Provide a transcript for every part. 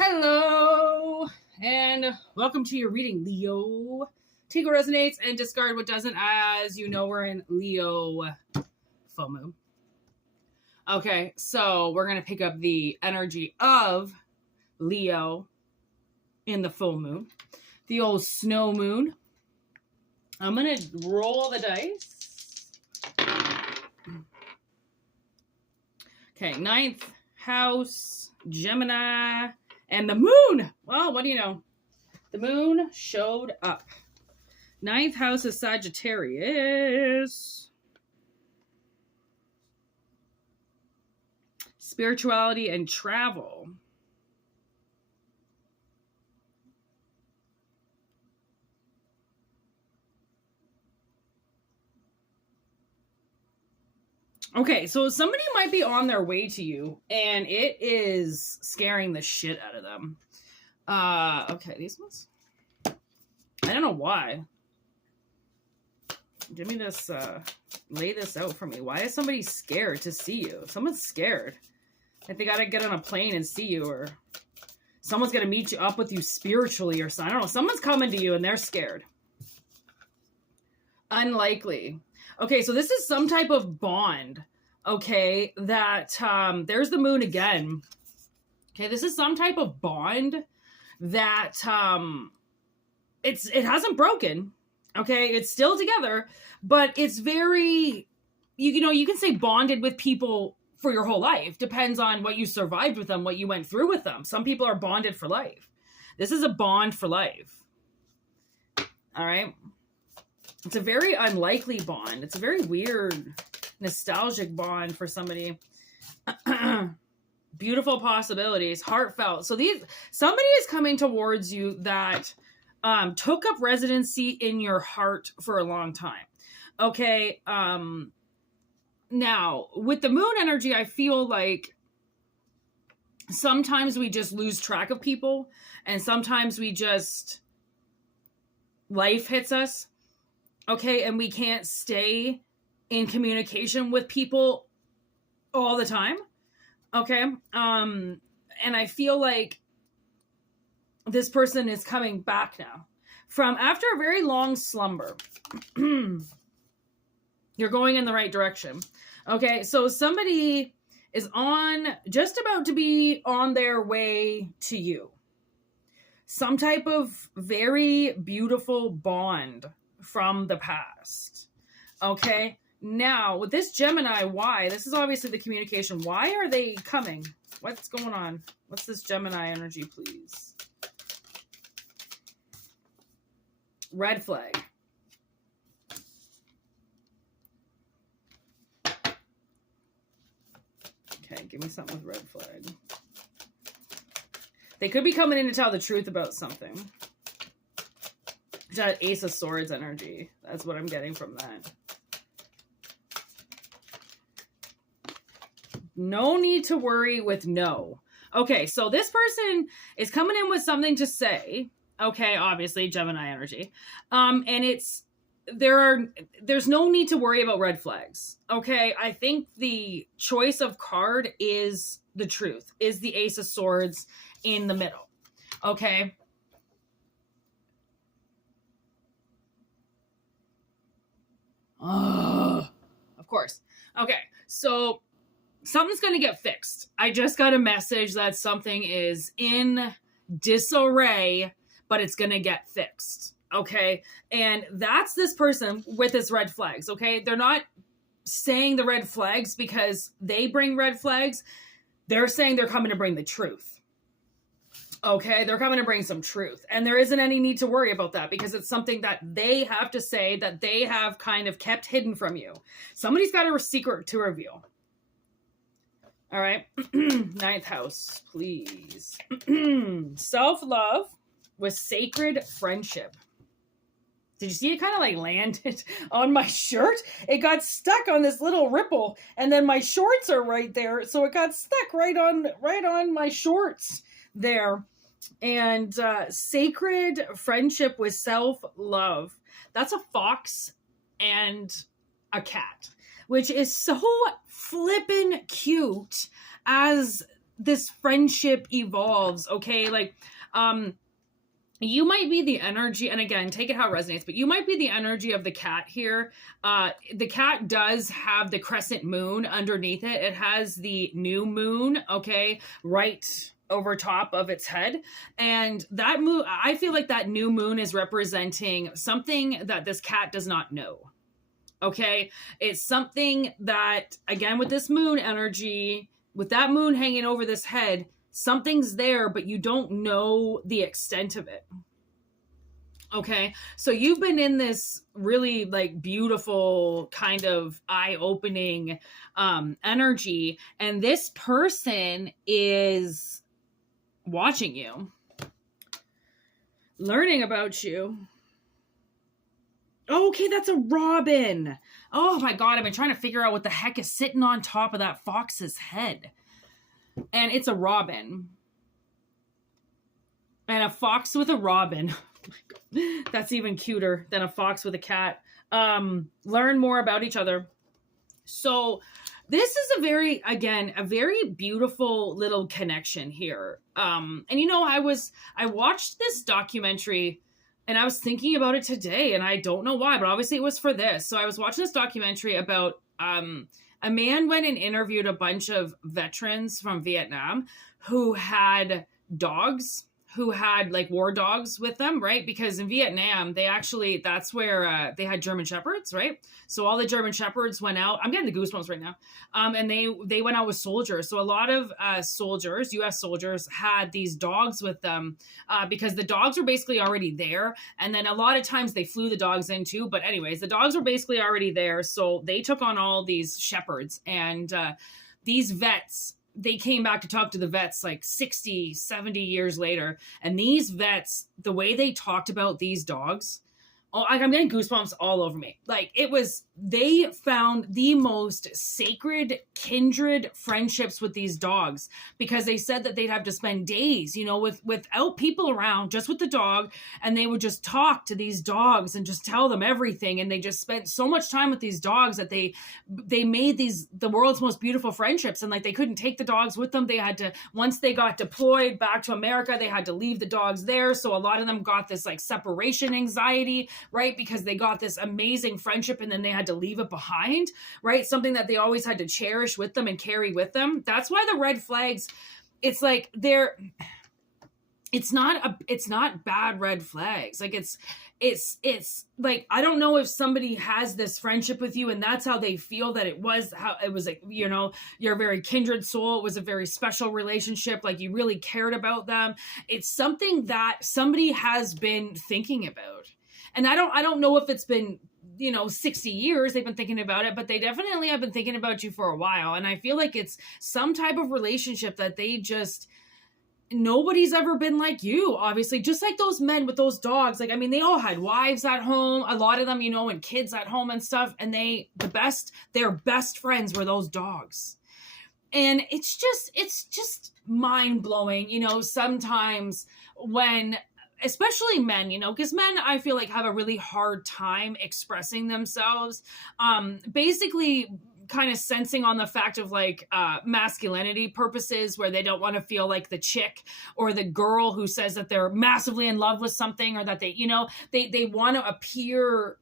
Hello, and welcome to your reading, Leo. Take what resonates and discard what doesn't. As you know, we're in Leo full moon. Okay, so we're going to pick up the energy of Leo in the full moon. The old snow moon. I'm going to roll the dice. Okay, 9th house, Gemini, and the moon. Well, what do you know? The moon showed up. 9th house is Sagittarius. Spirituality and travel. Okay, so somebody might be on their way to you, and it is scaring the shit out of them. Okay, these ones. I don't know why. Give me this, lay this out for me. Why is somebody scared to see you? Someone's scared. Like they gotta get on a plane and see you, or someone's gonna meet you up with you spiritually or something. I don't know. Someone's coming to you and they're scared. Unlikely. Okay, so this is some type of bond, okay, that, there's the moon again. Okay, this is some type of bond that, it hasn't broken, okay, it's still together, but it's very, you know, you can say bonded with people for your whole life. Depends on what you survived with them, what you went through with them. Some people are bonded for life. This is a bond for life. All right. It's a very unlikely bond. It's a very weird, nostalgic bond for somebody. Beautiful possibilities, heartfelt. So somebody is coming towards you that took up residency in your heart for a long time. Okay. Now, with the moon energy, I feel like sometimes we just lose track of people, and sometimes we just, life hits us. Okay, and we can't stay in communication with people all the time. Okay, and I feel like this person is coming back now from after a very long slumber. You're going in the right direction. Okay, so somebody is just about to be on their way to you. Some type of very beautiful bond from the past. Okay, now with this Gemini, why? This is obviously the communication. Why are they coming? What's going on? What's this Gemini energy, please? Red flag. Okay, give me something with red flag. They could be coming in to tell the truth about something. That Ace of Swords energy. That's what I'm getting from that. No need to worry with no. Okay, so this person is coming in with something to say. Okay, obviously Gemini energy. And there's no need to worry about red flags. Okay, I think the choice of card is the truth. Is the Ace of Swords in the middle. Okay. Of course. Okay, so something's going to get fixed. I just got a message that something is in disarray, but it's going to get fixed. Okay, and that's this person with his red flags. Okay, they're not saying the red flags because they bring red flags. They're saying they're coming to bring the truth. Okay, they're coming to bring some truth. And there isn't any need to worry about that because it's something that they have to say that they have kind of kept hidden from you. Somebody's got a secret to reveal. All right. 9th house, please. Self-love with sacred friendship. Did you see it kind of like landed on my shirt? It got stuck on this little ripple, and then my shorts are right there. So it got stuck right on my shorts there. And sacred friendship with self-love. That's a fox and a cat, which is so flippin' cute as this friendship evolves, okay? Like, you might be the energy, and again, take it how it resonates, but you might be the energy of the cat here. The cat does have the crescent moon underneath it. It has the new moon, okay, right over top of its head. And that moon, I feel like that new moon is representing something that this cat does not know. Okay, it's something that, again, with this moon energy, with that moon hanging over this head, something's there, but you don't know the extent of it. Okay, so you've been in this really like beautiful kind of eye-opening energy, and this person is watching you, learning about you. Okay, that's a robin. Oh my God, I've been trying to figure out what the heck is sitting on top of that fox's head. And it's a robin. And a fox with a robin. That's even cuter than a fox with a cat. Learn more about each other. So this is a very beautiful little connection here. And you know, I watched this documentary and I was thinking about it today, and I don't know why, but obviously it was for this. So I was watching this documentary about a man went and interviewed a bunch of veterans from Vietnam who had dogs, who had like war dogs with them, right? Because in Vietnam, that's where they had German Shepherds, right? So all the German Shepherds went out. I'm getting the goosebumps right now. And they went out with soldiers. So a lot of soldiers, US soldiers, had these dogs with them because the dogs were basically already there. And then a lot of times they flew the dogs in too. But anyways, the dogs were basically already there. So they took on all these shepherds, and these vets, they came back to talk to the vets like 60, 70 years later. And these vets, the way they talked about these dogs, I'm getting goosebumps all over me. Like, they found the most sacred, kindred friendships with these dogs, because they said that they'd have to spend days, you know, without people around, just with the dog. And they would just talk to these dogs and just tell them everything. And they just spent so much time with these dogs that they made the world's most beautiful friendships. And like, they couldn't take the dogs with them. They had to, once they got deployed back to America, they had to leave the dogs there. So a lot of them got this like separation anxiety, right? Because they got this amazing friendship and then they had to leave it behind, right? Something that they always had to cherish with them and carry with them. That's why the red flags, it's like it's not bad red flags. Like it's like, I don't know if somebody has this friendship with you and that's how they feel that it was like, you know, you're a very kindred soul. It was a very special relationship. Like, you really cared about them. It's something that somebody has been thinking about. And I don't know if it's been, you know, 60 years they've been thinking about it, but they definitely have been thinking about you for a while. And I feel like it's some type of relationship that nobody's ever been like you, obviously, just like those men with those dogs. Like, I mean, they all had wives at home, a lot of them, you know, and kids at home and stuff. And their best friends were those dogs. And it's just mind blowing, you know, sometimes when, especially men, you know, because men, I feel like, have a really hard time expressing themselves. Basically kind of sensing on the fact of like masculinity purposes, where they don't want to feel like the chick or the girl who says that they're massively in love with something, or that they, you know, they want to appear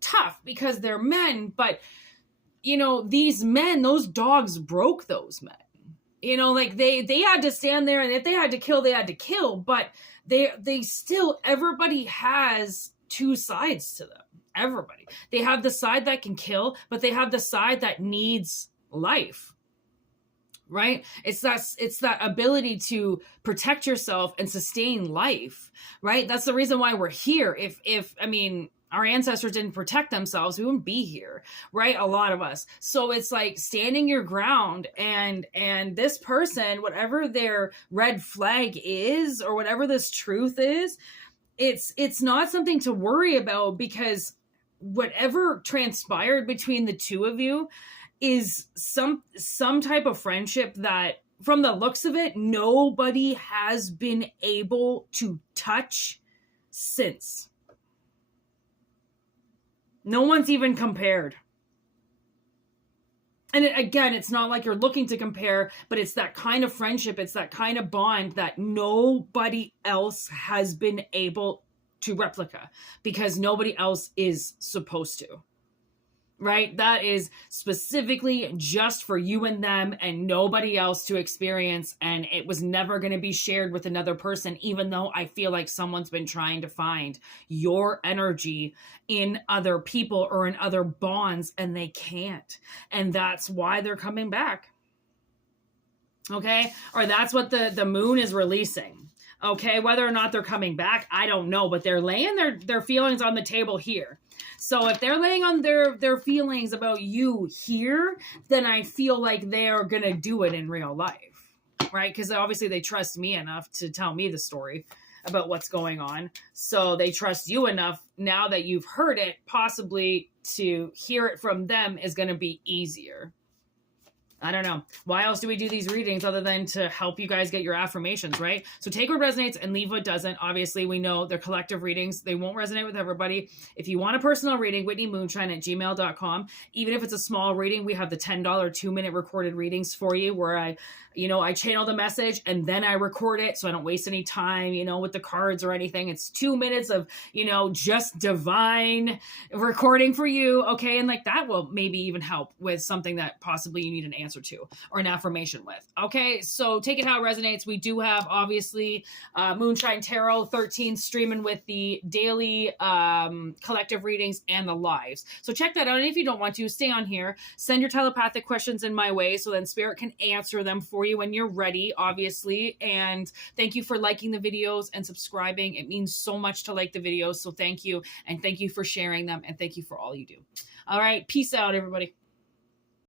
tough because they're men. But, you know, these men, those dogs broke those men. You know, like they had to stand there, and if they had to kill, they had to kill. But they still, everybody has two sides to them. Everybody. They have the side that can kill, but they have the side that needs life. Right? It's that ability to protect yourself and sustain life. Right? That's the reason why we're here. If I mean, our ancestors didn't protect themselves, we wouldn't be here, right? A lot of us. So it's like standing your ground, and this person, whatever their red flag is, or whatever this truth is, it's not something to worry about, because whatever transpired between the two of you is some type of friendship that, from the looks of it, nobody has been able to touch since. No one's even compared. And again, it's not like you're looking to compare, but it's that kind of friendship. It's that kind of bond that nobody else has been able to replicate because nobody else is supposed to. Right? That is specifically just for you and them and nobody else to experience. And it was never going to be shared with another person, even though I feel like someone's been trying to find your energy in other people or in other bonds and they can't. And that's why they're coming back. Okay? Or that's what the moon is releasing. Okay? Whether or not they're coming back, I don't know, but they're laying their feelings on the table here. So if they're laying on their feelings about you here, then I feel like they're going to do it in real life, right? Because obviously they trust me enough to tell me the story about what's going on. So they trust you enough now that you've heard it, possibly to hear it from them is going to be easier. I don't know. Why else do we do these readings other than to help you guys get your affirmations, right? So take what resonates and leave what doesn't. Obviously, we know they're collective readings. They won't resonate with everybody. If you want a personal reading, whitneymoonshine@gmail.com. Even if it's a small reading, we have the $10 2-minute recorded readings for you where I channel the message and then I record it so I don't waste any time, with the cards or anything. It's 2 minutes of, just divine recording for you. Okay. And like that will maybe even help with something that possibly you need an answer to or an affirmation with. Okay. So take it how it resonates. We do have obviously Moonshine Tarot 13 streaming with the daily collective readings and the lives. So check that out. And if you don't want to, stay on here, send your telepathic questions in my way so then Spirit can answer them for you when you're ready, obviously. And thank you for liking the videos and subscribing. It means so much to like the videos. So thank you. And thank you for sharing them. And thank you for all you do. All right. Peace out, everybody.